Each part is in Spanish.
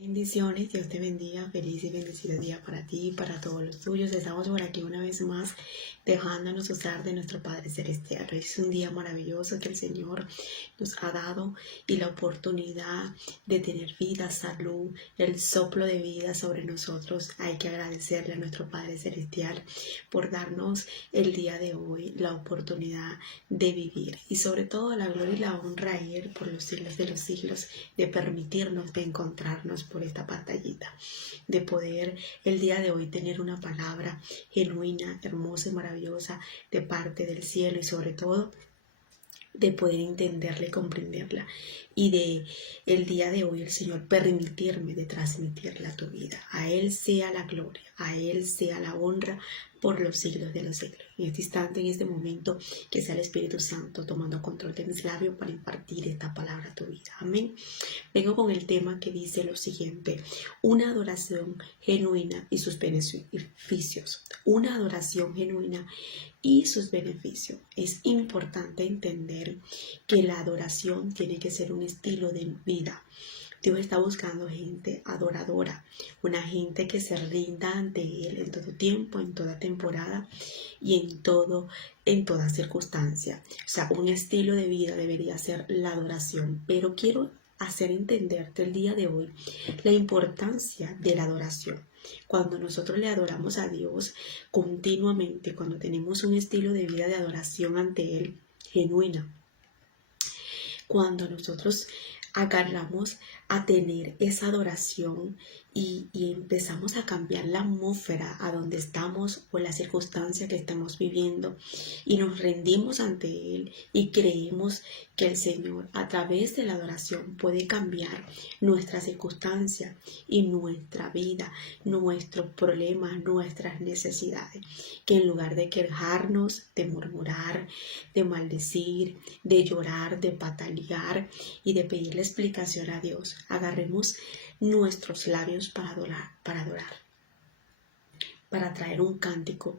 Bendiciones, Dios te bendiga, feliz y bendecido día para ti y para todos los tuyos. Estamos por aquí una vez más dejándonos usar de nuestro Padre Celestial. Hoy es un día maravilloso que el Señor nos ha dado y la oportunidad de tener vida, salud, el soplo de vida sobre nosotros. Hay que agradecerle a nuestro Padre Celestial por darnos el día de hoy la oportunidad de vivir y sobre todo la gloria y la honra a Él por los siglos de los siglos, de permitirnos de encontrarnos por esta pantallita, de poder el día de hoy tener una palabra genuina, hermosa y maravillosa de parte del cielo y sobre todo de poder entenderla y comprenderla y de el día de hoy el Señor permitirme de transmitirla a tu vida. A Él sea la gloria, a Él sea la honra por los siglos de los siglos. En este instante, en este momento, que sea el Espíritu Santo tomando control de mis labios para impartir esta palabra a tu vida. Amén. Vengo con el tema que dice lo siguiente: una adoración genuina y sus beneficios. Una adoración genuina y sus beneficios. Es importante entender que la adoración tiene que ser un estilo de vida. Dios está buscando gente adoradora, una gente que se rinda ante Él en todo tiempo, en toda temporada y en toda circunstancia. O sea, un estilo de vida debería ser la adoración. Pero quiero hacer entenderte el día de hoy la importancia de la adoración. Cuando nosotros le adoramos a Dios continuamente, cuando tenemos un estilo de vida de adoración ante Él genuina, cuando nosotros agarramos a tener esa adoración y empezamos a cambiar la atmósfera a donde estamos o la circunstancia que estamos viviendo y nos rendimos ante Él y creemos que el Señor a través de la adoración puede cambiar nuestra circunstancia y nuestra vida, nuestros problemas, nuestras necesidades, que en lugar de quejarnos, de murmurar, de maldecir, de llorar, de patalear y de pedirle explicación a Dios, agarremos nuestros labios para adorar, para traer un cántico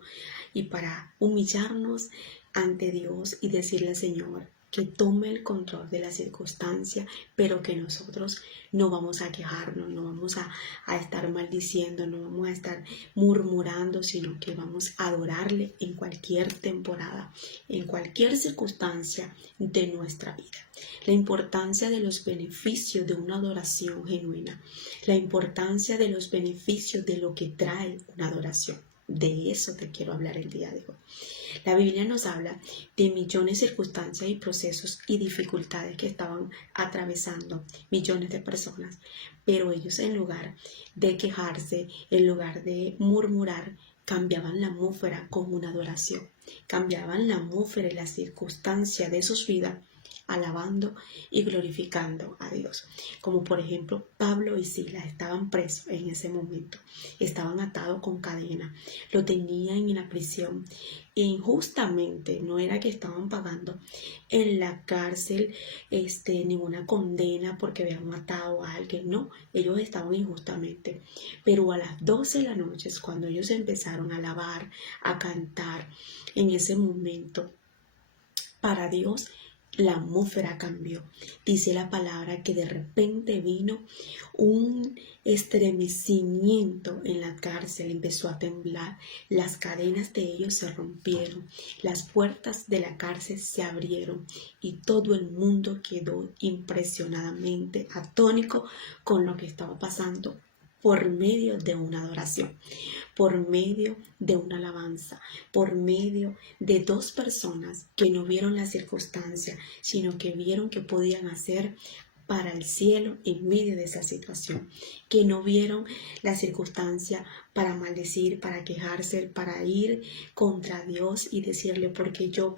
y para humillarnos ante Dios y decirle al Señor que tome el control de la circunstancia, pero que nosotros no vamos a quejarnos, no vamos a estar maldiciendo, no vamos a estar murmurando, sino que vamos a adorarle en cualquier temporada, en cualquier circunstancia de nuestra vida. La importancia de los beneficios de una adoración genuina, la importancia de los beneficios de lo que trae una adoración. De eso te quiero hablar el día de hoy. La Biblia nos habla de millones de circunstancias y procesos y dificultades que estaban atravesando millones de personas, pero ellos en lugar de quejarse, en lugar de murmurar, cambiaban la atmósfera con una adoración, cambiaban la atmósfera y la circunstancia de sus vidas alabando y glorificando a Dios. Como por ejemplo Pablo y Silas estaban presos en ese momento, estaban atados con cadenas, lo tenían en la prisión injustamente, no era que estaban pagando en la cárcel ninguna condena porque habían matado a alguien, no, ellos estaban injustamente, pero a las 12 de la noche es cuando ellos empezaron a alabar, a cantar. En ese momento para Dios la atmósfera cambió. Dice la palabra que de repente vino un estremecimiento en la cárcel, empezó a temblar, las cadenas de ellos se rompieron, las puertas de la cárcel se abrieron y todo el mundo quedó impresionadamente atónico con lo que estaba pasando por medio de una adoración, por medio de una alabanza, por medio de dos personas que no vieron la circunstancia, sino que vieron que podían hacer para el cielo en medio de esa situación, que no vieron la circunstancia para maldecir, para quejarse, para ir contra Dios y decirle porque yo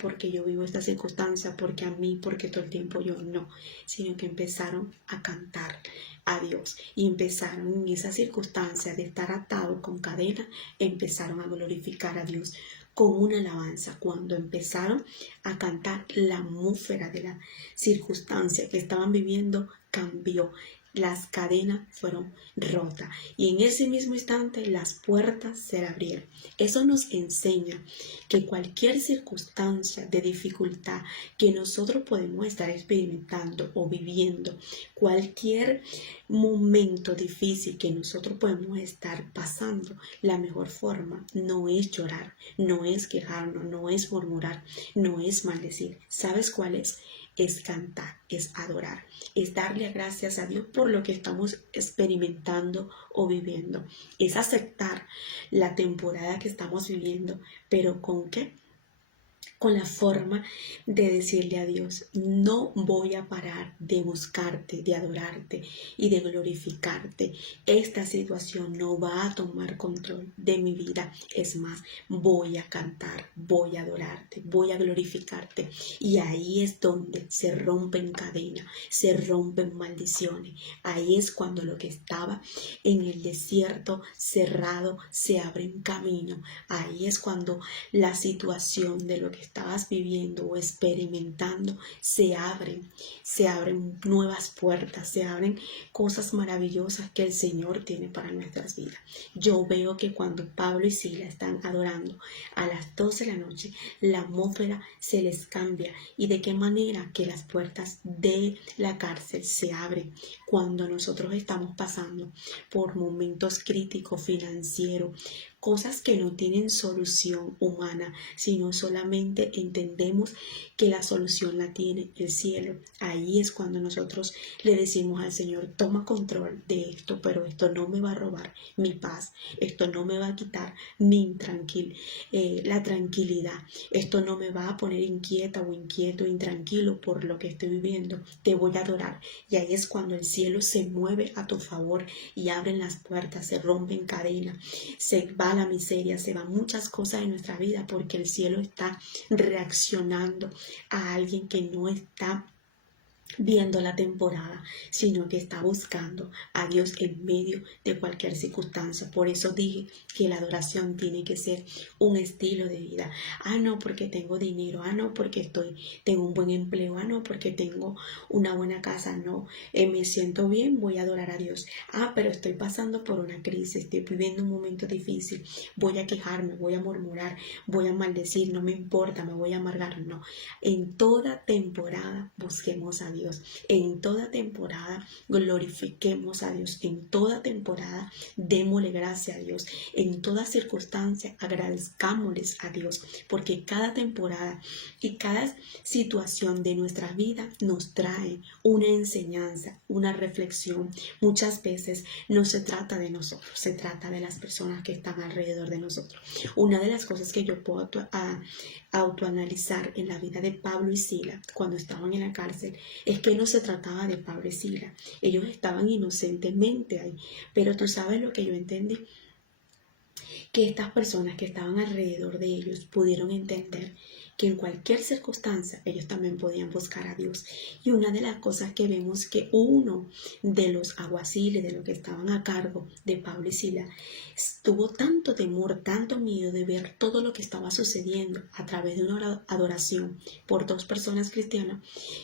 vivo esta circunstancia, porque a mí, porque todo el tiempo yo no, sino que empezaron a cantar a Dios y empezaron en esa circunstancia de estar atados con cadena, empezaron a glorificar a Dios con una alabanza. Cuando empezaron a cantar, la atmósfera de la circunstancia que estaban viviendo cambió. las cadenas fueron rotas y en ese mismo instante las puertas se abrieron. Eso nos enseña que cualquier circunstancia de dificultad que nosotros podemos estar experimentando o viviendo, cualquier momento difícil que nosotros podemos estar pasando, la mejor forma no es llorar, no es quejarnos, no es murmurar, no es maldecir. ¿Sabes cuál es? Es cantar, es adorar, es darle gracias a Dios por lo que estamos experimentando o viviendo, es aceptar la temporada que estamos viviendo, pero ¿con qué? Con la forma de decirle a Dios, no voy a parar de buscarte, de adorarte y de glorificarte. Esta situación no va a tomar control de mi vida. Es más, voy a cantar, voy a adorarte, voy a glorificarte. Y ahí es donde se rompen cadenas, se rompen maldiciones. Ahí es cuando lo que estaba en el desierto cerrado se abre un camino. Ahí es cuando la situación de lo que estabas viviendo o experimentando se abren nuevas puertas, se abren cosas maravillosas que el Señor tiene para nuestras vidas. Yo veo que cuando Pablo y Sila están adorando a las 12 de la noche, la atmósfera se les cambia. ¿Y de qué manera? Que las puertas de la cárcel se abren cuando nosotros estamos pasando por momentos críticos financieros, cosas que no tienen solución humana, sino solamente entendemos que la solución la tiene el cielo. Ahí es cuando nosotros le decimos al Señor, toma control de esto, pero esto no me va a robar mi paz, esto no me va a quitar la tranquilidad, esto no me va a poner inquieta o inquieto, intranquilo por lo que estoy viviendo, te voy a adorar. Y ahí es cuando el cielo se mueve a tu favor y abren las puertas, se rompen cadenas, se va la miseria, se van muchas cosas en nuestra vida porque el cielo está reaccionando a alguien que no está viendo la temporada, sino que está buscando a Dios en medio de cualquier circunstancia. Por eso dije que la adoración tiene que ser un estilo de vida. No, porque tengo dinero. No, porque tengo un buen empleo. No, porque tengo una buena casa. No, me siento bien, voy a adorar a Dios. Pero estoy pasando por una crisis, estoy viviendo un momento difícil, voy a quejarme, voy a murmurar, voy a maldecir, no me importa, me voy a amargar. No, en toda temporada busquemos a Dios. En toda temporada glorifiquemos a Dios. En toda temporada démosle gracias a Dios. En toda circunstancia agradezcámosles a Dios, porque cada temporada y cada situación de nuestra vida nos trae una enseñanza, una reflexión. Muchas veces no se trata de nosotros, se trata de las personas que están alrededor de nosotros. Una de las cosas que yo puedo autoanalizar en la vida de Pablo y Sila cuando estaban en la cárcel es que no se trataba de Pablo y Sila. Ellos estaban inocentemente ahí, pero tú sabes lo que yo entendí, que estas personas que estaban alrededor de ellos pudieron entender que en cualquier circunstancia ellos también podían buscar a Dios. Y una de las cosas que vemos que uno de los alguaciles, de los que estaban a cargo de Pablo y Sila, tuvo tanto temor, tanto miedo de ver todo lo que estaba sucediendo a través de una adoración por dos personas cristianas,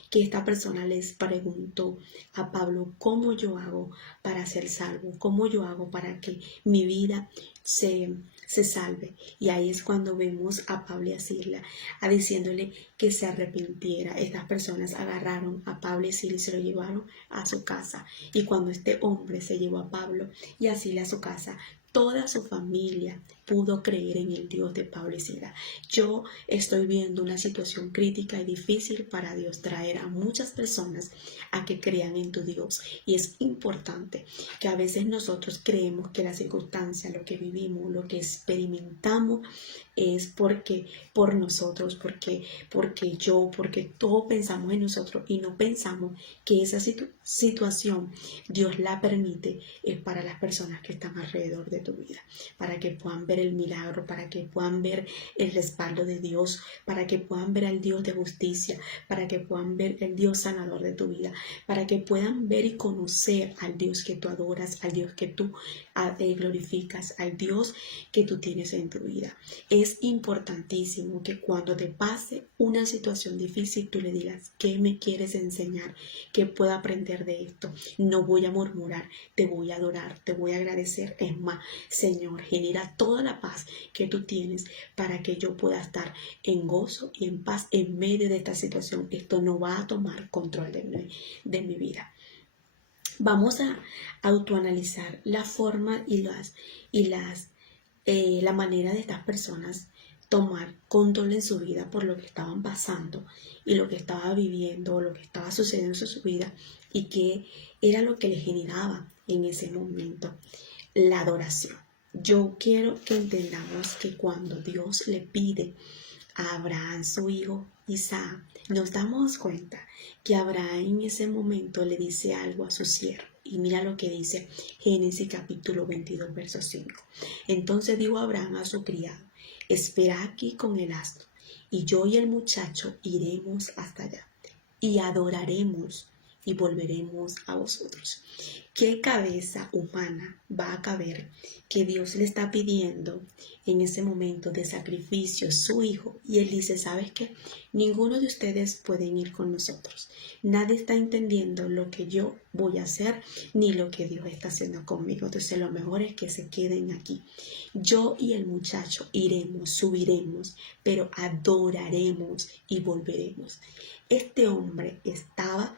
que esta persona les preguntó a Pablo, ¿cómo yo hago para ser salvo? ¿Cómo yo hago para que mi vida se salve? Y ahí es cuando vemos a Pablo y a Sila diciéndole que se arrepintiera. Estas personas agarraron a Pablo y Sila y se lo llevaron a su casa. Y cuando este hombre se llevó a Pablo y a Sila a su casa, toda su familia pudo creer en el Dios de Pablo y Sila. Yo estoy viendo una situación crítica y difícil para Dios traer a muchas personas a que crean en tu Dios. Y es importante que a veces nosotros creemos que la circunstancia, lo que vivimos, lo que experimentamos es por nosotros, porque todos pensamos en nosotros y no pensamos que esa situación Dios la permite es para las personas que están alrededor de tu vida, para que puedan ver el milagro, para que puedan ver el respaldo de Dios, para que puedan ver al Dios de justicia, para que puedan ver el Dios sanador de tu vida, para que puedan ver y conocer al Dios que tú adoras, al Dios que tú glorificas, al Dios que tú tienes en tu vida. Es importantísimo que cuando te pase una una situación difícil, tú le digas, ¿qué me quieres enseñar? ¿Qué puedo aprender de esto? No voy a murmurar, te voy a adorar, te voy a agradecer. Es más, Señor, genera toda la paz que tú tienes para que yo pueda estar en gozo y en paz en medio de esta situación. Esto no va a tomar control de mi vida. Vamos a autoanalizar la forma la manera de estas personas tomar control en su vida por lo que estaban pasando y lo que estaba viviendo o lo que estaba sucediendo en su vida y qué era lo que le generaba en ese momento la adoración. Yo quiero que entendamos que cuando Dios le pide a Abraham, su hijo Isaac, nos damos cuenta que Abraham en ese momento le dice algo a su siervo. Y mira lo que dice Génesis capítulo 22, verso 5. Entonces dijo Abraham a su criado, espera aquí con el asno, y yo y el muchacho iremos hasta allá, y adoraremos y volveremos a vosotros. ¿Qué cabeza humana va a caber que Dios le está pidiendo en ese momento de sacrificio a su hijo? Y él dice, ¿sabes qué? Ninguno de ustedes pueden ir con nosotros. Nadie está entendiendo lo que yo voy a hacer ni lo que Dios está haciendo conmigo. Entonces lo mejor es que se queden aquí. Yo y el muchacho iremos, subiremos, pero adoraremos y volveremos. Este hombre estaba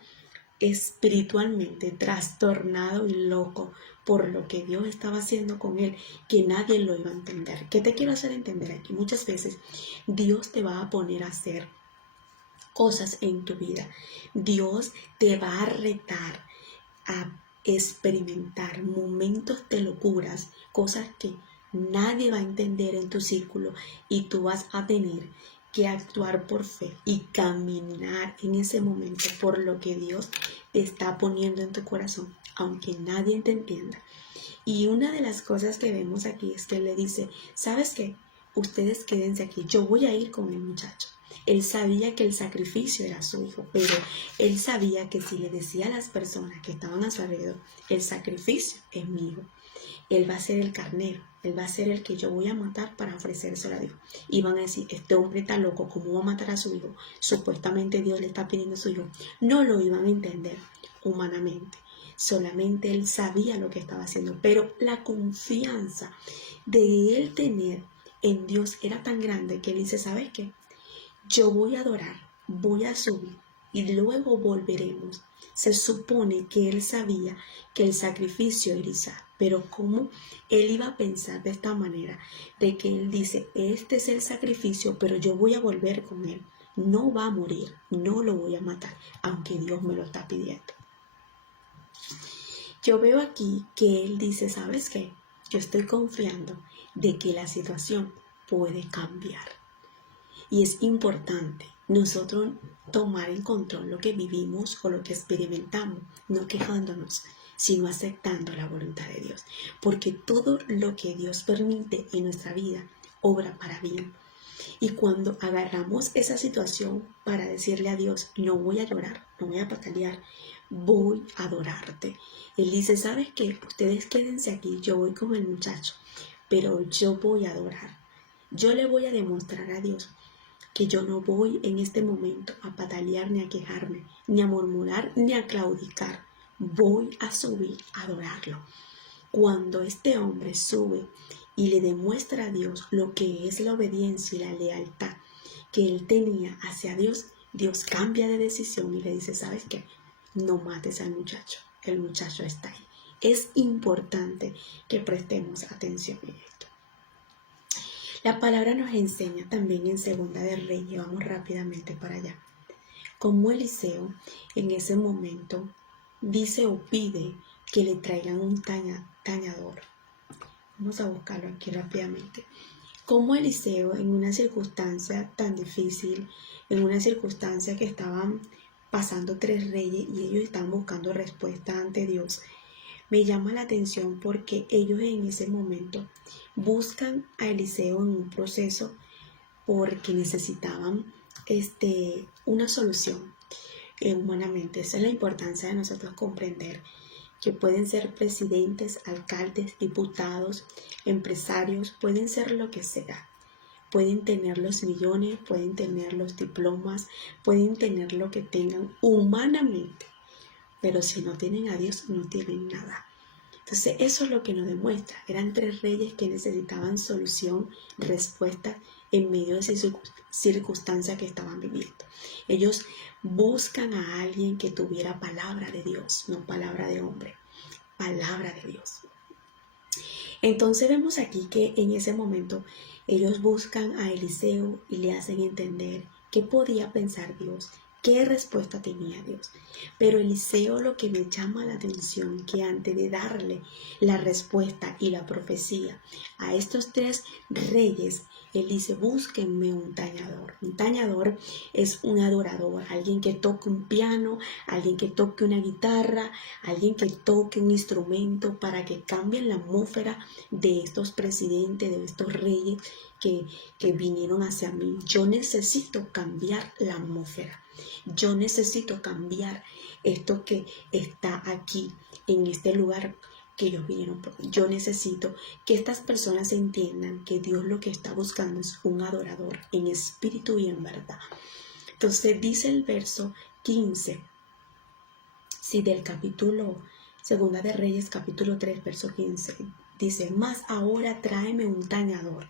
espiritualmente trastornado y loco por lo que Dios estaba haciendo con él, que nadie lo iba a entender. ¿Qué te quiero hacer entender aquí? Muchas veces Dios te va a poner a hacer cosas en tu vida. Dios te va a retar a experimentar momentos de locuras, cosas que nadie va a entender en tu círculo y tú vas a tener que actuar por fe y caminar en ese momento por lo que Dios te está poniendo en tu corazón, aunque nadie te entienda. Y una de las cosas que vemos aquí es que él le dice, ¿sabes qué? Ustedes quédense aquí, yo voy a ir con el muchacho. Él sabía que el sacrificio era su hijo, pero él sabía que si le decía a las personas que estaban a su alrededor, el sacrificio es mi hijo, él va a ser el carnero, él va a ser el que yo voy a matar para ofrecérselo a Dios. Y van a decir, este hombre está loco, ¿cómo va a matar a su hijo? Supuestamente Dios le está pidiendo a su hijo. No lo iban a entender humanamente. Solamente él sabía lo que estaba haciendo, pero la confianza de él tener en Dios era tan grande que él dice, ¿sabes qué? Yo voy a adorar, voy a subir y luego volveremos. Se supone que él sabía que el sacrificio era Isaac, pero ¿cómo él iba a pensar de esta manera? De que él dice, este es el sacrificio, pero yo voy a volver con él. No va a morir, no lo voy a matar, aunque Dios me lo está pidiendo. Yo veo aquí que él dice, ¿sabes qué? Yo estoy confiando de que la situación puede cambiar. Y es importante nosotros tomar en control lo que vivimos o lo que experimentamos, no quejándonos, sino aceptando la voluntad de Dios. Porque todo lo que Dios permite en nuestra vida obra para bien. Y cuando agarramos esa situación para decirle a Dios, no voy a llorar, no voy a patalear, voy a adorarte. Él dice, ¿sabes qué? Ustedes quédense aquí, yo voy con el muchacho, pero yo voy a adorar. Yo le voy a demostrar a Dios que yo no voy en este momento a patalear ni a quejarme, ni a murmurar, ni a claudicar. Voy a subir a adorarlo. Cuando este hombre sube y le demuestra a Dios lo que es la obediencia y la lealtad que él tenía hacia Dios, Dios cambia de decisión y le dice, ¿sabes qué? No mates al muchacho, el muchacho está ahí. Es importante que prestemos atención en esto. La palabra nos enseña también en Segunda de Reyes, vamos rápidamente para allá, como Eliseo en ese momento dice o pide que le traigan un tañador. Vamos a buscarlo aquí rápidamente. Como Eliseo en una circunstancia tan difícil, en una circunstancia que estaban pasando 3 reyes y ellos están buscando respuesta ante Dios, me llama la atención porque ellos en ese momento buscan a Eliseo en un proceso porque necesitaban una solución humanamente. Esa es la importancia de nosotros comprender que pueden ser presidentes, alcaldes, diputados, empresarios, pueden ser lo que sea, pueden tener los millones, pueden tener los diplomas, pueden tener lo que tengan humanamente, pero si no tienen a Dios, no tienen nada. Entonces eso es lo que nos demuestra. Eran 3 reyes que necesitaban solución, respuesta en medio de esa circunstancia que estaban viviendo. Ellos buscan a alguien que tuviera palabra de Dios, no palabra de hombre, palabra de Dios. Entonces vemos aquí que en ese momento ellos buscan a Eliseo y le hacen entender qué podía pensar Dios, qué respuesta tenía Dios. Pero Eliseo, lo que me llama la atención, que antes de darle la respuesta y la profecía a estos 3 reyes, él dice: búsquenme un tañador. Un tañador es un adorador, alguien que toque un piano, alguien que toque una guitarra, alguien que toque un instrumento para que cambien la atmósfera de estos presidentes, de estos reyes que vinieron hacia mí. Yo necesito cambiar la atmósfera. Yo necesito cambiar esto que está aquí, en este lugar que ellos vinieron. Yo necesito que estas personas entiendan que Dios lo que está buscando es un adorador en espíritu y en verdad. Entonces dice el verso 15, sí, del capítulo Segunda de Reyes, capítulo 3, verso 15. Dice: mas ahora tráeme un tañador.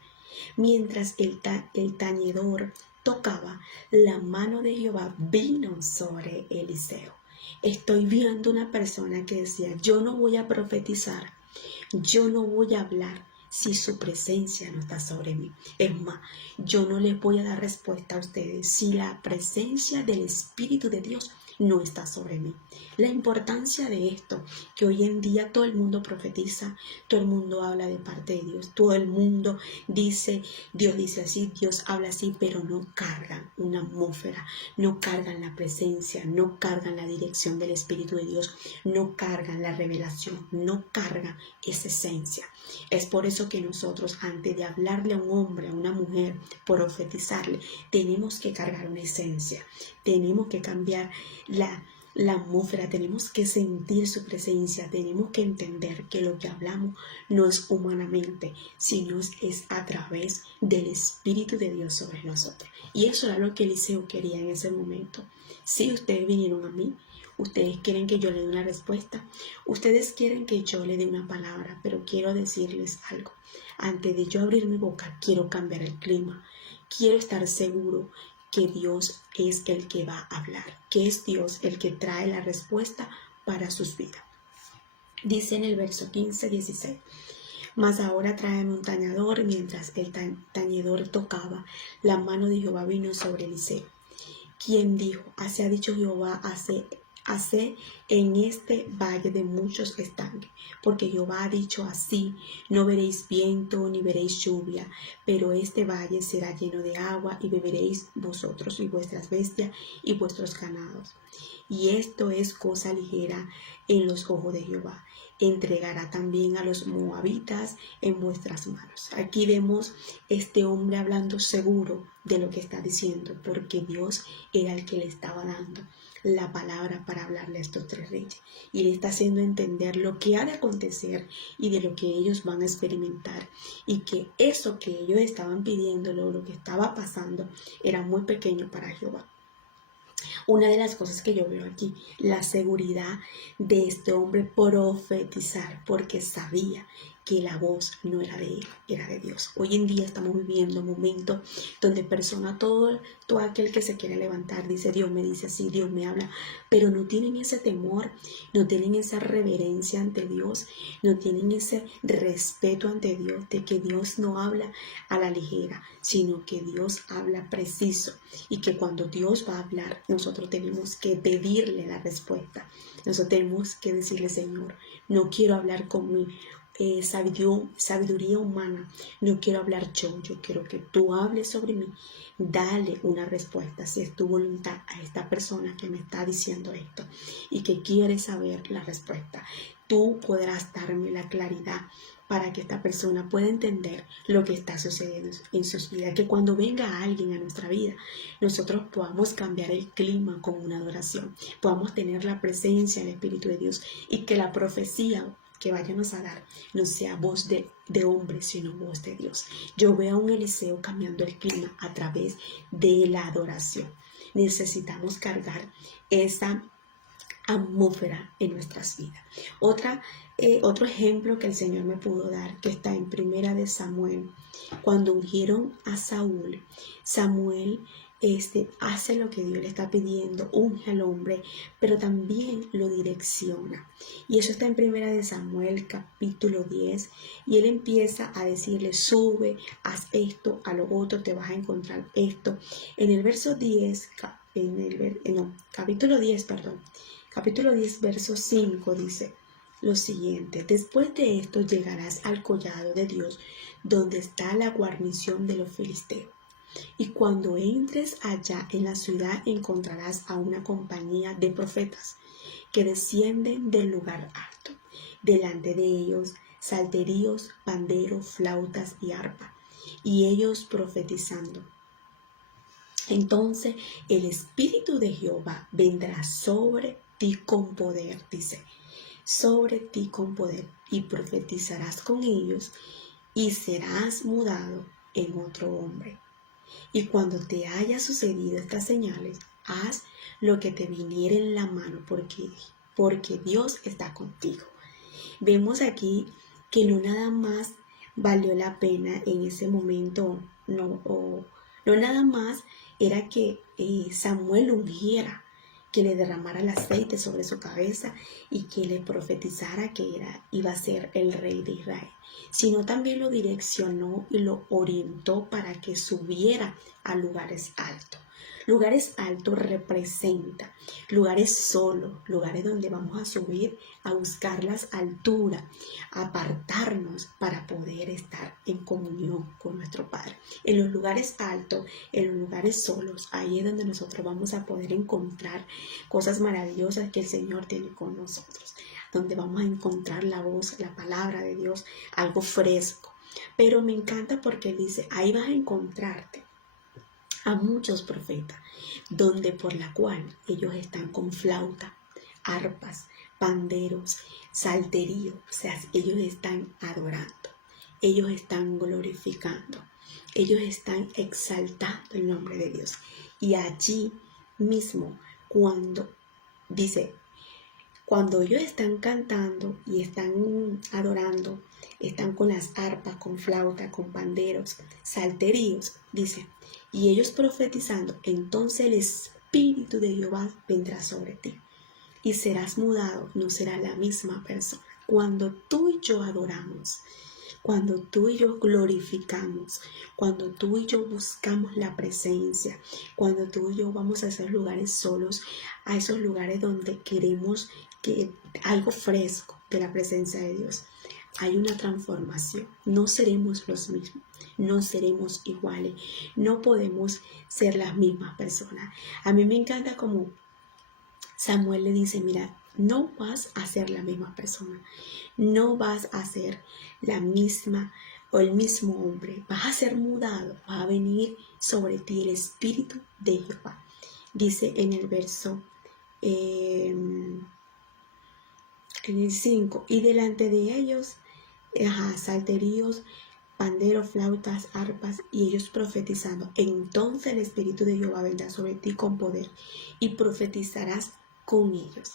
Mientras el tañedor tocaba, la mano de Jehová vino sobre Eliseo. Estoy viendo una persona que decía: yo no voy a profetizar, yo no voy a hablar si su presencia no está sobre mí. Es más, yo no les voy a dar respuesta a ustedes si la presencia del Espíritu de Dios no está sobre mí. La importancia de esto, que hoy en día todo el mundo profetiza, todo el mundo habla de parte de Dios, todo el mundo dice, Dios dice así, Dios habla así, pero no cargan una atmósfera, no cargan la presencia, no cargan la dirección del Espíritu de Dios, no cargan la revelación, no cargan esa esencia. Es por eso que nosotros, antes de hablarle a un hombre, a una mujer, profetizarle, tenemos que cargar una esencia, tenemos que cambiar la atmósfera, tenemos que sentir su presencia, tenemos que entender que lo que hablamos no es humanamente, sino es a través del Espíritu de Dios sobre nosotros. Y eso era lo que Eliseo quería en ese momento. Si ustedes vinieron a mí, ustedes quieren que yo le dé una respuesta, ustedes quieren que yo le dé una palabra, pero quiero decirles algo. Antes de yo abrir mi boca, quiero cambiar el clima, quiero estar seguro que Dios es el que va a hablar, que es Dios el que trae la respuesta para sus vidas. Dice en el verso 15-16, mas ahora tráeme un tañedor. Mientras el tañedor tocaba, la mano de Jehová vino sobre Eliseo, quien dijo: así ha dicho Jehová, hace en este valle de muchos estanques, porque Jehová ha dicho así: no veréis viento ni veréis lluvia, pero este valle será lleno de agua, y beberéis vosotros y vuestras bestias y vuestros ganados. Y esto es cosa ligera en los ojos de Jehová. Entregará también a los moabitas en vuestras manos. Aquí vemos este hombre hablando seguro de lo que está diciendo, porque Dios era el que le estaba dando la palabra para hablarle a estos 3 reyes, y le está haciendo entender lo que ha de acontecer y de lo que ellos van a experimentar, y que eso que ellos estaban pidiendo, lo que estaba pasando, era muy pequeño para Jehová. Una de las cosas que yo veo aquí, la seguridad de este hombre profetizar, porque sabía que la voz no era de él, era de Dios. Hoy en día estamos viviendo momentos donde personas, todo aquel que se quiere levantar dice: Dios me dice así, Dios me habla, pero no tienen ese temor, no tienen esa reverencia ante Dios, no tienen ese respeto ante Dios, de que Dios no habla a la ligera, sino que Dios habla preciso, y que cuando Dios va a hablar, nosotros tenemos que pedirle la respuesta. Nosotros tenemos que decirle: Señor, no quiero hablar con mi sabiduría humana, no quiero hablar yo quiero que tú hables sobre mí. Dale una respuesta, si es tu voluntad, a esta persona que me está diciendo esto y que quiere saber la respuesta. Tú podrás darme la claridad para que esta persona pueda entender lo que está sucediendo en sus vidas, que cuando venga alguien a nuestra vida, nosotros podamos cambiar el clima con una adoración, podamos tener la presencia del Espíritu de Dios, y que la profecía que vayamos a dar no sea voz de hombre, sino voz de Dios. Yo veo a un Eliseo cambiando el clima a través de la adoración. Necesitamos cargar esa atmósfera en nuestras vidas. Otro ejemplo que el Señor me pudo dar, que está en Primera de Samuel, cuando ungieron a Saúl, Samuel hace lo que Dios le está pidiendo, unge al hombre, pero también lo direcciona. Y eso está en Primera de Samuel capítulo 10, y él empieza a decirle: sube, haz esto, a lo otro, te vas a encontrar esto. En el verso 10, capítulo 10, verso 5 dice lo siguiente: después de esto llegarás al collado de Dios, donde está la guarnición de los filisteos. Y cuando entres allá en la ciudad encontrarás a una compañía de profetas que descienden del lugar alto. Delante de ellos salterios, panderos, flautas y arpa, y ellos profetizando. Entonces el Espíritu de Jehová vendrá sobre ti con poder, dice, sobre ti con poder, y profetizarás con ellos, y serás mudado en otro hombre. Y cuando te haya sucedido estas señales, haz lo que te viniere en la mano, porque Dios está contigo. Vemos aquí que no nada más valió la pena en ese momento, no nada más era que Samuel ungiera, que le derramara el aceite sobre su cabeza y que le profetizara que iba a ser el rey de Israel, sino también lo direccionó y lo orientó para que subiera a lugares altos. Lugares altos representa lugares solos, lugares donde vamos a subir a buscar las alturas, a apartarnos para poder estar en comunión con nuestro Padre. En los lugares altos, en los lugares solos, ahí es donde nosotros vamos a poder encontrar cosas maravillosas que el Señor tiene con nosotros, donde vamos a encontrar la voz, la palabra de Dios, algo fresco. Pero me encanta porque Él dice: ahí vas a encontrarte a muchos profetas, donde por la cual ellos están con flauta, arpas, panderos, salterio, o sea, ellos están adorando, ellos están glorificando, ellos están exaltando el nombre de Dios. Y allí mismo, cuando ellos están cantando y están adorando, están con las arpas, con flauta, con panderos, salterios, dice, y ellos profetizando, entonces el Espíritu de Jehová vendrá sobre ti y serás mudado, no serás la misma persona. Cuando tú y yo adoramos, cuando tú y yo glorificamos, cuando tú y yo buscamos la presencia, cuando tú y yo vamos a esos lugares solos, a esos lugares donde queremos que algo fresco de la presencia de Dios, hay una transformación. No seremos los mismos, no seremos iguales, no podemos ser las mismas personas. A mí me encanta como Samuel le dice: mira, no vas a ser la misma persona, no vas a ser la misma o el mismo hombre, vas a ser mudado, va a venir sobre ti el Espíritu de Jehová. Dice en el verso en el 5, y delante de ellos salterios, panderos, flautas, arpas, y ellos profetizando. Entonces el Espíritu de Jehová vendrá sobre ti con poder y profetizarás con ellos.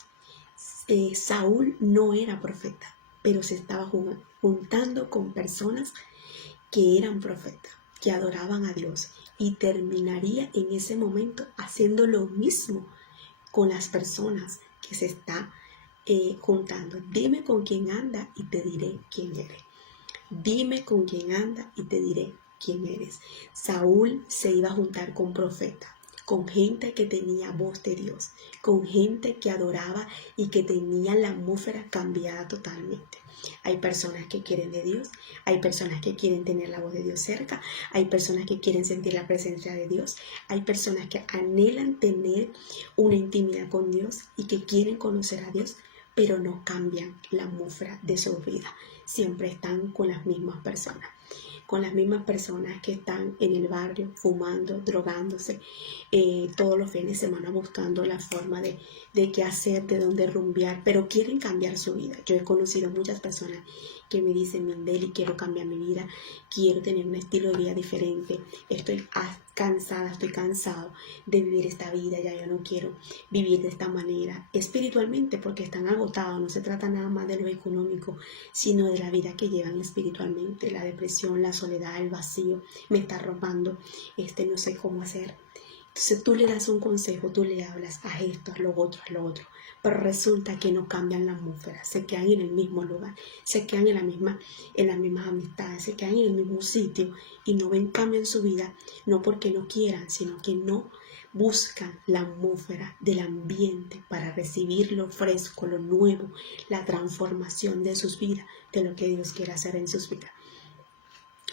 Saúl no era profeta, pero se estaba juntando con personas que eran profetas, que adoraban a Dios, y terminaría en ese momento haciendo lo mismo con las personas que se está juntando. Dime con quién anda y te diré quién eres. Dime con quién anda y te diré quién eres. Saúl se iba a juntar con profetas, con gente que tenía voz de Dios, con gente que adoraba y que tenía la atmósfera cambiada totalmente. Hay personas que quieren de Dios, hay personas que quieren tener la voz de Dios cerca, hay personas que quieren sentir la presencia de Dios, hay personas que anhelan tener una intimidad con Dios y que quieren conocer a Dios, pero no cambian la atmósfera de su vida. Siempre están con las mismas personas. con las mismas personas que están en el barrio fumando, drogándose, todos los fines de semana buscando la forma de qué hacer, de dónde rumbear, pero quieren cambiar su vida. Yo he conocido muchas personas que me dicen, Mindeli, quiero cambiar mi vida, quiero tener un estilo de vida diferente, estoy cansada, estoy cansado de vivir esta vida, ya yo no quiero vivir de esta manera espiritualmente porque están agotados. No se trata nada más de lo económico, sino de la vida que llevan espiritualmente. La depresión, la soledad, el vacío me está robando, no sé cómo hacer. Entonces tú le das un consejo, tú le hablas a esto, a lo otro, pero resulta que no cambian la atmósfera, se quedan en el mismo lugar, se quedan en las mismas amistades, se quedan en el mismo sitio y no ven cambio en su vida, no porque no quieran, sino que no buscan la atmósfera del ambiente para recibir lo fresco, lo nuevo, la transformación de sus vidas, de lo que Dios quiere hacer en sus vidas.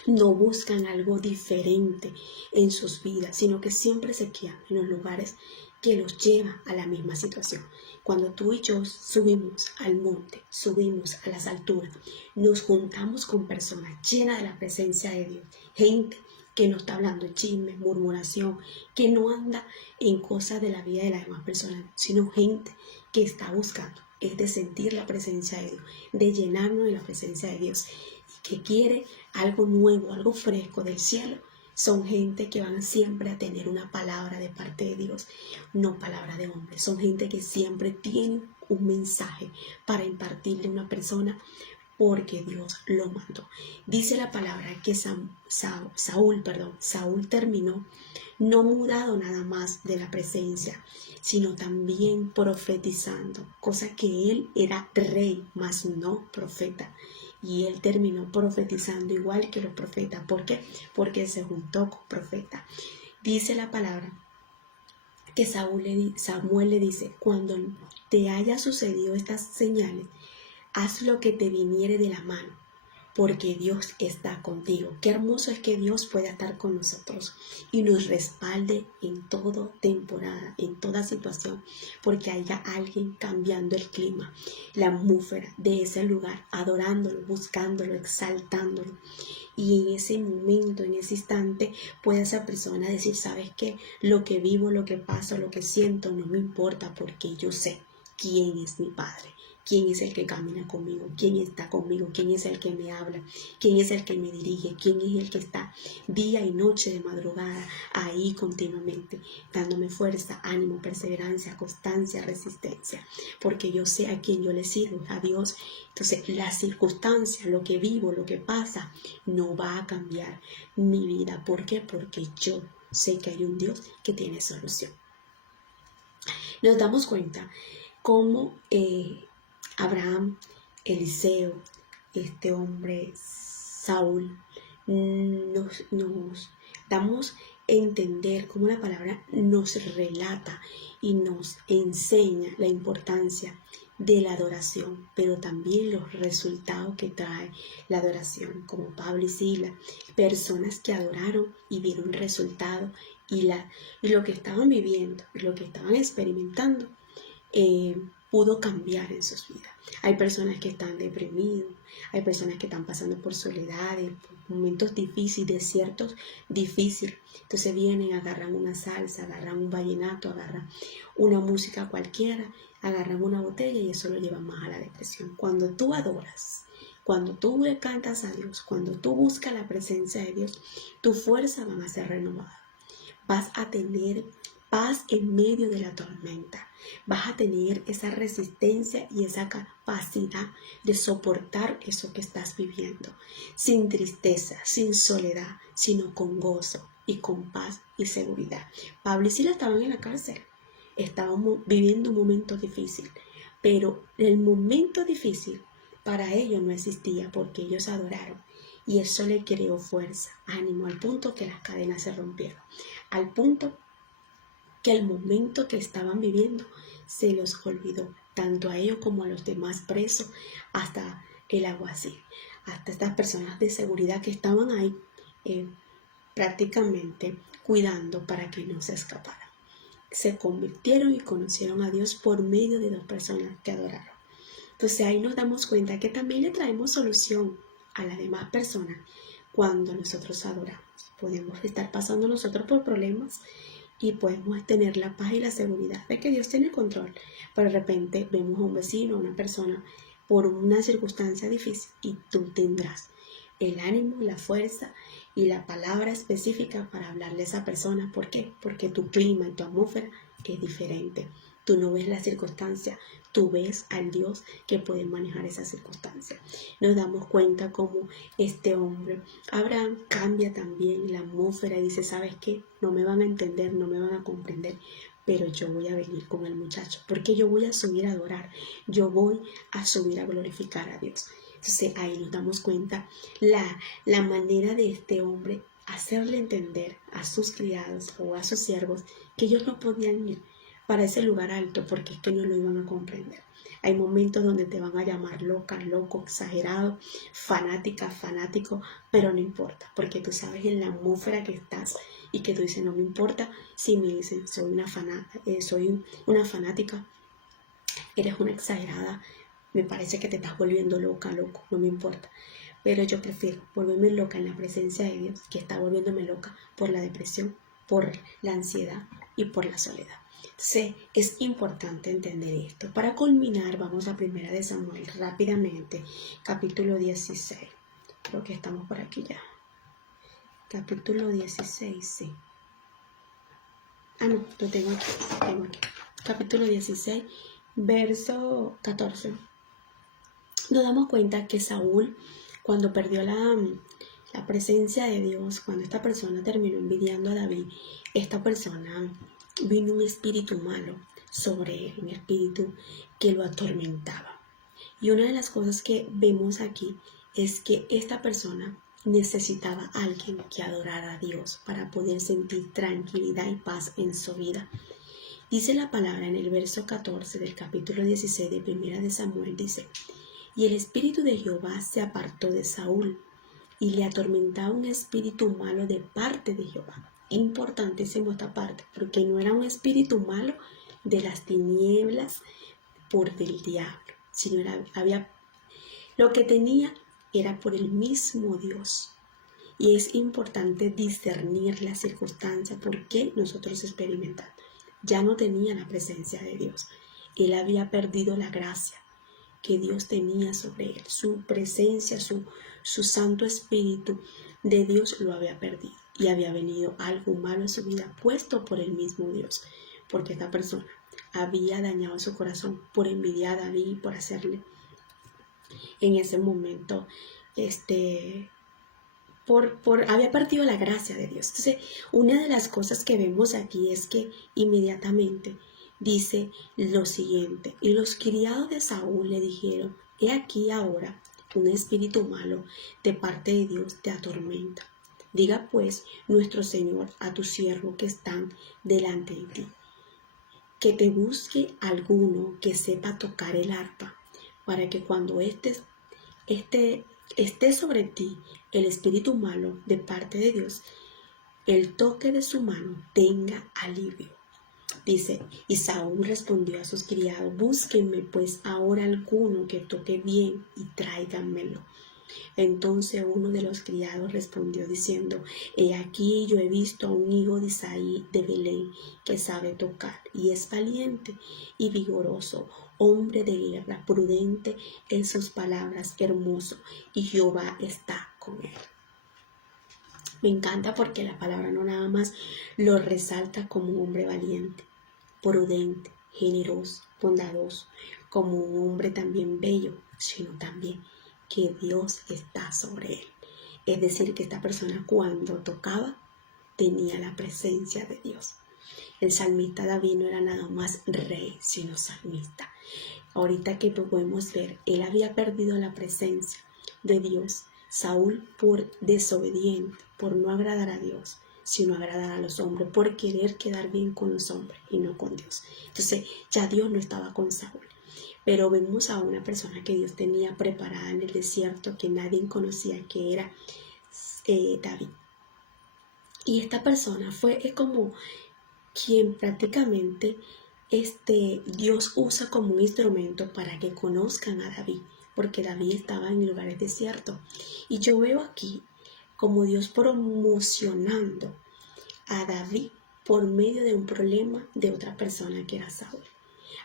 No buscan algo diferente en sus vidas, sino que siempre se quedan en los lugares que los llevan a la misma situación. Cuando tú y yo subimos al monte, subimos a las alturas, nos juntamos con personas llenas de la presencia de Dios, gente que no está hablando en chismes, murmuración, que no anda en cosas de la vida de las demás personas, sino gente que está buscando, es de sentir la presencia de Dios, de llenarnos de la presencia de Dios, que quiere algo nuevo, algo fresco del cielo. Son gente que van siempre a tener una palabra de parte de Dios, no palabra de hombre. Son gente que siempre tiene un mensaje para impartirle a una persona porque Dios lo mandó. Dice la palabra que Saúl terminó no mudado nada más de la presencia, sino también profetizando, cosa que él era rey, mas no profeta. Y él terminó profetizando igual que los profetas. ¿Por qué? Porque se juntó con profetas. Dice la palabra que Samuel le dice, cuando te haya sucedido estas señales, haz lo que te viniere de la mano, porque Dios está contigo. Qué hermoso es que Dios pueda estar con nosotros y nos respalde en toda temporada, en toda situación, porque haya alguien cambiando el clima, la atmósfera de ese lugar, adorándolo, buscándolo, exaltándolo. Y en ese momento, en ese instante, puede esa persona decir, ¿sabes qué? Lo que vivo, lo que paso, lo que siento, no me importa porque yo sé quién es mi Padre. ¿Quién es el que camina conmigo? ¿Quién está conmigo? ¿Quién es el que me habla? ¿Quién es el que me dirige? ¿Quién es el que está día y noche de madrugada ahí continuamente, dándome fuerza, ánimo, perseverancia, constancia, resistencia? Porque yo sé a quién yo le sirvo, a Dios. Entonces, las circunstancias, lo que vivo, lo que pasa, no va a cambiar mi vida. ¿Por qué? Porque yo sé que hay un Dios que tiene solución. Nos damos cuenta cómo Abraham, Eliseo, este hombre Saúl, nos damos a entender cómo la palabra nos relata y nos enseña la importancia de la adoración, pero también los resultados que trae la adoración, como Pablo y Sila, personas que adoraron y vieron resultados y lo que estaban viviendo, lo que estaban experimentando, pudo cambiar en sus vidas. Hay personas que están deprimidos, hay personas que están pasando por soledades, por momentos difíciles, desiertos difíciles. Entonces vienen, agarran una salsa, agarran un vallenato, agarran una música cualquiera, agarran una botella y eso lo lleva más a la depresión. Cuando tú adoras, cuando tú le cantas a Dios, cuando tú buscas la presencia de Dios, tu fuerza va a ser renovada. Vas a tener paz en medio de la tormenta. Vas a tener esa resistencia y esa capacidad de soportar eso que estás viviendo, sin tristeza, sin soledad, sino con gozo y con paz y seguridad. Pablo y Sila estaban en la cárcel, estaban viviendo un momento difícil, pero el momento difícil para ellos no existía porque ellos adoraron. Y eso le creó fuerza, ánimo, al punto que las cadenas se rompieron, al punto que el momento que estaban viviendo se los olvidó, tanto a ellos como a los demás presos, hasta el alguacil, hasta estas personas de seguridad que estaban ahí prácticamente cuidando para que no se escaparan. Se convirtieron y conocieron a Dios por medio de dos personas que adoraron. Entonces ahí nos damos cuenta que también le traemos solución a las demás personas cuando nosotros adoramos. Podemos estar pasando nosotros por problemas y podemos tener la paz y la seguridad de que Dios tiene el control. Pero de repente vemos a un vecino, a una persona, por una circunstancia difícil y tú tendrás el ánimo, la fuerza y la palabra específica para hablarle a esa persona. ¿Por qué? Porque tu clima y tu atmósfera es diferente. Tú no ves la circunstancia, tú ves al Dios que puede manejar esa circunstancia. Nos damos cuenta cómo este hombre, Abraham, cambia también la atmósfera y dice, ¿sabes qué? No me van a entender, no me van a comprender, pero yo voy a venir con el muchacho, porque yo voy a subir a adorar, yo voy a subir a glorificar a Dios. Entonces ahí nos damos cuenta la manera de este hombre hacerle entender a sus criados o a sus siervos que ellos no podían ir para ese lugar alto porque es que no lo iban a comprender. Hay momentos donde te van a llamar loca, loco, exagerado, fanática, fanático, pero no importa, porque tú sabes en la atmósfera que estás y que tú dices, no me importa si me dicen, soy una fanática, eres una exagerada, me parece que te estás volviendo loca, loco, no me importa. Pero yo prefiero volverme loca en la presencia de Dios que estar volviéndome loca por la depresión, por la ansiedad y por la soledad. Entonces es importante entender esto. Para culminar, vamos a 1 de Samuel rápidamente, capítulo 16. Creo que estamos por aquí ya. Capítulo 16, sí. No, lo tengo aquí. Capítulo 16, verso 14. Nos damos cuenta que Saúl, cuando perdió la presencia de Dios, cuando esta persona terminó envidiando a David, esta persona vino un espíritu malo sobre él, un espíritu que lo atormentaba. Y una de las cosas que vemos aquí es que esta persona necesitaba a alguien que adorara a Dios para poder sentir tranquilidad y paz en su vida. Dice la palabra en el verso 14 del capítulo 16 de 1 de Samuel, dice: y el espíritu de Jehová se apartó de Saúl, y le atormentaba un espíritu malo de parte de Jehová. Es importantísimo esta parte, porque no era un espíritu malo de las tinieblas por del diablo, sino lo que tenía era por el mismo Dios. Y es importante discernir las circunstancias porque nosotros experimentamos. Ya no tenía la presencia de Dios. Él había perdido la gracia que Dios tenía sobre él. Su presencia, su Santo Espíritu de Dios lo había perdido. Y había venido algo malo en su vida puesto por el mismo Dios. Porque esta persona había dañado su corazón por envidiar a David y por hacerle en ese momento había perdido la gracia de Dios. Entonces, una de las cosas que vemos aquí es que inmediatamente dice lo siguiente: y los criados de Saúl le dijeron, he aquí ahora un espíritu malo de parte de Dios te atormenta. Diga pues nuestro Señor a tu siervo que están delante de ti, que te busque alguno que sepa tocar el arpa, para que cuando esté sobre ti el espíritu malo de parte de Dios, el toque de su mano tenga alivio. Dice, y Saúl respondió a sus criados, búsquenme pues ahora alguno que toque bien y tráiganmelo. Entonces uno de los criados respondió diciendo, he aquí yo he visto a un hijo de Isaí de Belén que sabe tocar y es valiente y vigoroso, hombre de guerra, prudente en sus palabras, hermoso, y Jehová está con él. Me encanta porque la palabra no nada más lo resalta como un hombre valiente, prudente, generoso, bondadoso, como un hombre también bello, sino también que Dios está sobre él. Es decir, que esta persona cuando tocaba tenía la presencia de Dios. El salmista David no era nada más rey, sino salmista. Ahorita que podemos ver, él había perdido la presencia de Dios. Saúl por desobediente, por no agradar a Dios, sino agradar a los hombres, por querer quedar bien con los hombres y no con Dios. Entonces ya Dios no estaba con Saúl. Pero vemos a una persona que Dios tenía preparada en el desierto, que nadie conocía, que era David. Y esta persona es como quien prácticamente Dios usa como un instrumento para que conozcan a David, porque David estaba en lugares desiertos. Y yo veo aquí como Dios promocionando a David por medio de un problema de otra persona que era Saúl.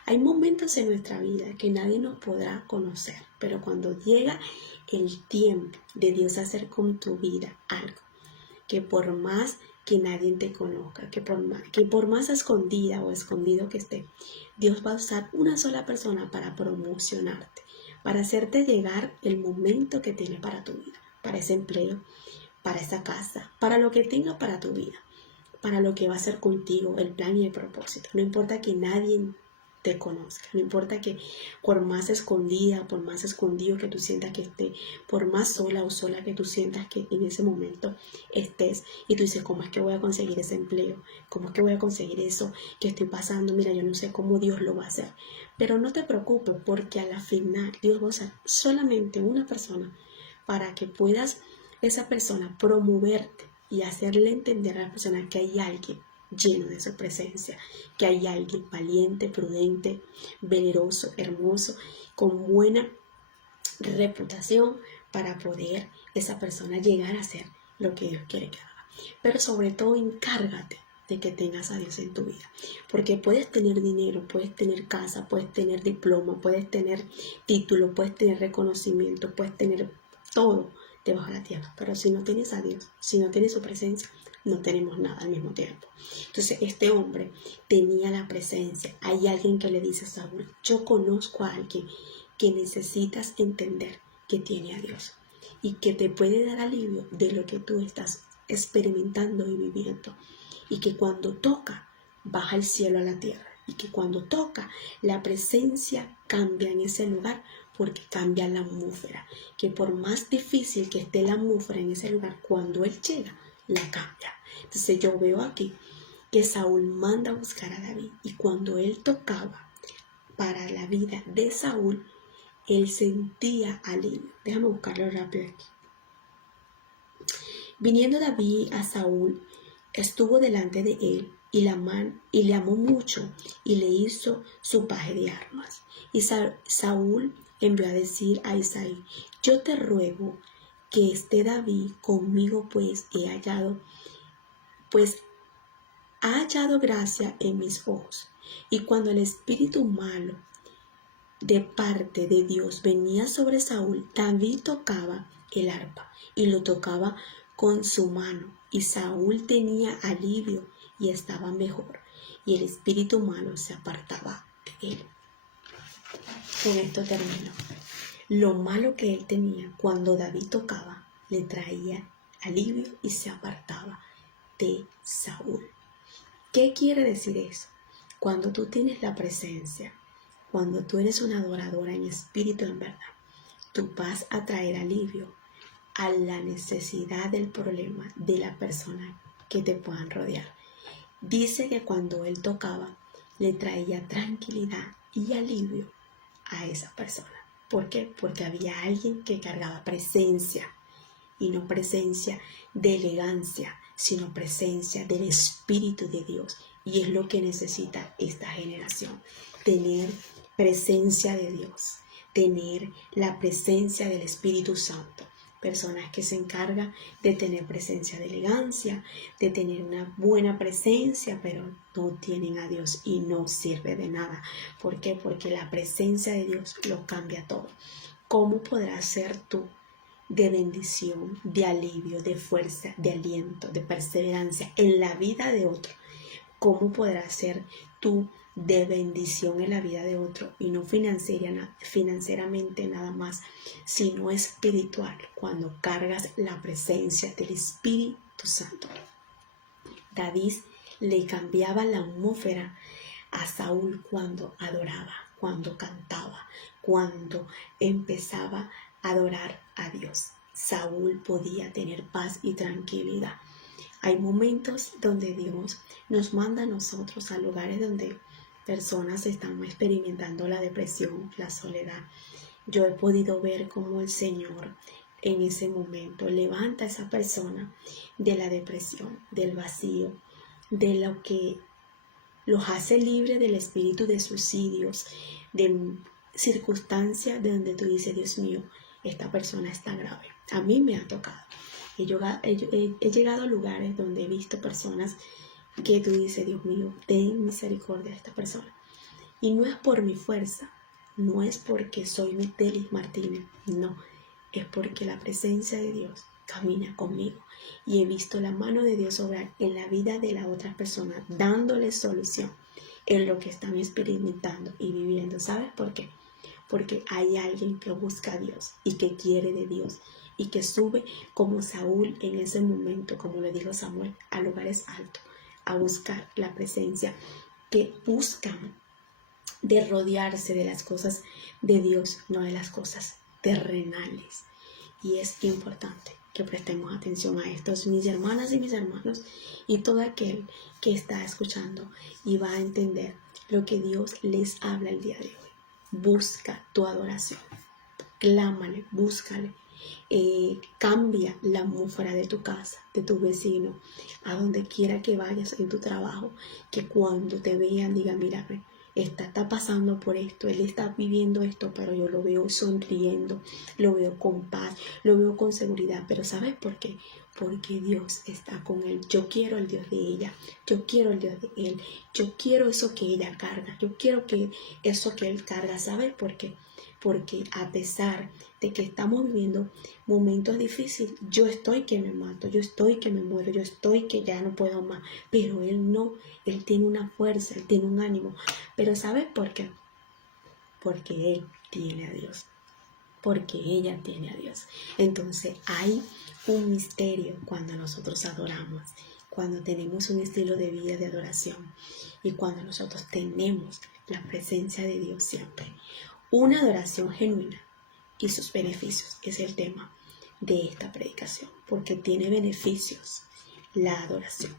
Hay momentos en nuestra vida que nadie nos podrá conocer, pero cuando llega el tiempo de Dios hacer con tu vida algo, que por más que nadie te conozca, que por más escondida o escondido que esté, Dios va a usar una sola persona para promocionarte, para hacerte llegar el momento que tiene para tu vida, para ese empleo, para esa casa, para lo que tenga para tu vida, para lo que va a hacer contigo, el plan y el propósito. No importa que nadie te conozca, no importa que por más escondida, por más escondido que tú sientas que esté, por más sola o sola que tú sientas que en ese momento estés, y tú dices, ¿cómo es que voy a conseguir ese empleo? ¿Cómo es que voy a conseguir eso que estoy pasando? Mira, yo no sé cómo Dios lo va a hacer. Pero no te preocupes, porque a la final Dios va a usar solamente una persona para que puedas esa persona promoverte y hacerle entender a la persona que hay alguien lleno de su presencia, que hay alguien valiente, prudente, valeroso, hermoso, con buena reputación para poder esa persona llegar a ser lo que Dios quiere que haga. Pero sobre todo encárgate de que tengas a Dios en tu vida, porque puedes tener dinero, puedes tener casa, puedes tener diploma, puedes tener título, puedes tener reconocimiento, puedes tener todo debajo de la tierra, pero si no tienes a Dios, si no tienes su presencia, no tenemos nada al mismo tiempo. Entonces este hombre tenía la presencia. Hay alguien que le dice a Saúl, yo conozco a alguien que necesitas entender que tiene a Dios y que te puede dar alivio de lo que tú estás experimentando y viviendo, y que cuando toca baja el cielo a la tierra, y que cuando toca la presencia cambia en ese lugar, porque cambia la atmósfera, que por más difícil que esté la atmósfera en ese lugar, cuando él llega la cambia. Entonces yo veo aquí que Saúl manda a buscar a David, y cuando él tocaba para la vida de Saúl, él sentía alivio. Déjame buscarlo rápido aquí. Viniendo David a Saúl, estuvo delante de él y le amó mucho, y le hizo su paje de armas. Y Saúl envió a decir a Isaí, yo te ruego que esté David conmigo, pues ha hallado gracia en mis ojos. Y cuando el espíritu malo de parte de Dios venía sobre Saúl, David tocaba el arpa y lo tocaba con su mano, y Saúl tenía alivio y estaba mejor, y el espíritu malo se apartaba de él. Con esto termino. Lo malo que él tenía, cuando David tocaba, le traía alivio y se apartaba de Saúl. ¿Qué quiere decir eso? Cuando tú tienes la presencia, cuando tú eres una adoradora en espíritu, en verdad, tú vas a traer alivio a la necesidad del problema de la persona que te puedan rodear. Dice que cuando él tocaba, le traía tranquilidad y alivio a esa persona. ¿Por qué? Porque había alguien que cargaba presencia, y no presencia de elegancia, sino presencia del Espíritu de Dios. Y es lo que necesita esta generación, tener presencia de Dios, tener la presencia del Espíritu Santo. Personas que se encargan de tener presencia de elegancia, de tener una buena presencia, pero no tienen a Dios y no sirve de nada. ¿Por qué? Porque la presencia de Dios lo cambia todo. ¿Cómo podrás ser tú de bendición, de alivio, de fuerza, de aliento, de perseverancia en la vida de otro? ¿Cómo podrás ser tú de bendición en la vida de otro, y no financieramente nada más, sino espiritual, cuando cargas la presencia del Espíritu Santo? David le cambiaba la atmósfera a Saúl cuando adoraba, cuando cantaba, cuando empezaba a adorar a Dios. Saúl podía tener paz y tranquilidad. Hay momentos donde Dios nos manda a nosotros a lugares donde personas están experimentando la depresión, la soledad. Yo he podido ver cómo el Señor en ese momento levanta a esa persona de la depresión, del vacío, de lo que los hace libres del espíritu de suicidios, de circunstancias de donde tú dices, Dios mío, esta persona está grave. A mí me ha tocado. He llegado a lugares donde he visto personas que tú dices, Dios mío, ten misericordia de esta persona. Y no es por mi fuerza, no es porque soy Mitelis Martínez, no, es porque la presencia de Dios camina conmigo y he visto la mano de Dios obrar en la vida de la otra persona, dándole solución en lo que están experimentando y viviendo. ¿Sabes por qué? Porque hay alguien que busca a Dios y que quiere de Dios y que sube como Saúl en ese momento, como le dijo Samuel, a lugares altos, a buscar la presencia, que buscan de rodearse de las cosas de Dios, no de las cosas terrenales. Y es importante que prestemos atención a esto, mis hermanas y mis hermanos, y todo aquel que está escuchando y va a entender lo que Dios les habla el día de hoy. Busca tu adoración, clámale, búscale, cambia la atmósfera de tu casa, de tu vecino, a donde quiera que vayas en tu trabajo, que cuando te vean digan, mírame, está pasando por esto, él está viviendo esto, pero yo lo veo sonriendo, lo veo con paz, lo veo con seguridad. Pero ¿sabes por qué? Porque Dios está con él. Yo quiero el Dios de ella, yo quiero el Dios de él, yo quiero eso que ella carga, yo quiero que eso que él carga. ¿Sabes por qué? Porque a pesar de que estamos viviendo momentos difíciles, yo estoy que me mato, yo estoy que me muero, yo estoy que ya no puedo más, pero él no, él tiene una fuerza, él tiene un ánimo. Pero ¿sabes por qué? Porque él tiene a Dios, porque ella tiene a Dios. Entonces hay un misterio cuando nosotros adoramos, cuando tenemos un estilo de vida de adoración y cuando nosotros tenemos la presencia de Dios siempre. Una adoración genuina y sus beneficios es el tema de esta predicación, porque tiene beneficios la adoración.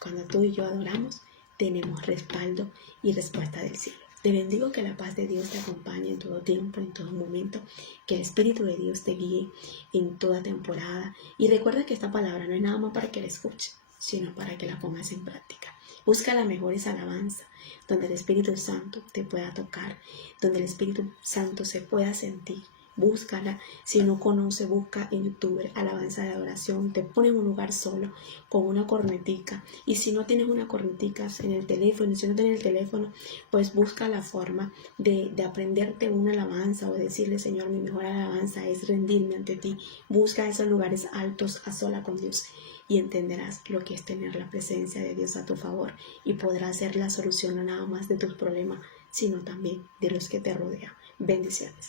Cuando tú y yo adoramos, tenemos respaldo y respuesta del cielo. Te bendigo, que la paz de Dios te acompañe en todo tiempo, en todo momento, que el Espíritu de Dios te guíe en toda temporada. Y recuerda que esta palabra no es nada más para que la escuches, sino para que la pongas en práctica. Busca las mejores alabanzas, donde el Espíritu Santo te pueda tocar, donde el Espíritu Santo se pueda sentir. Búscala. Si no conoce, busca en YouTube alabanza de adoración. Te pone en un lugar solo con una cornetica, y si no tienes una cornetica en el teléfono, si no tienes el teléfono, pues busca la forma de aprenderte una alabanza o decirle, Señor, mi mejor alabanza es rendirme ante ti. Busca esos lugares altos a sola con Dios y entenderás lo que es tener la presencia de Dios a tu favor, y podrás ser la solución no nada más de tus problemas, sino también de los que te rodean. Bendiciones.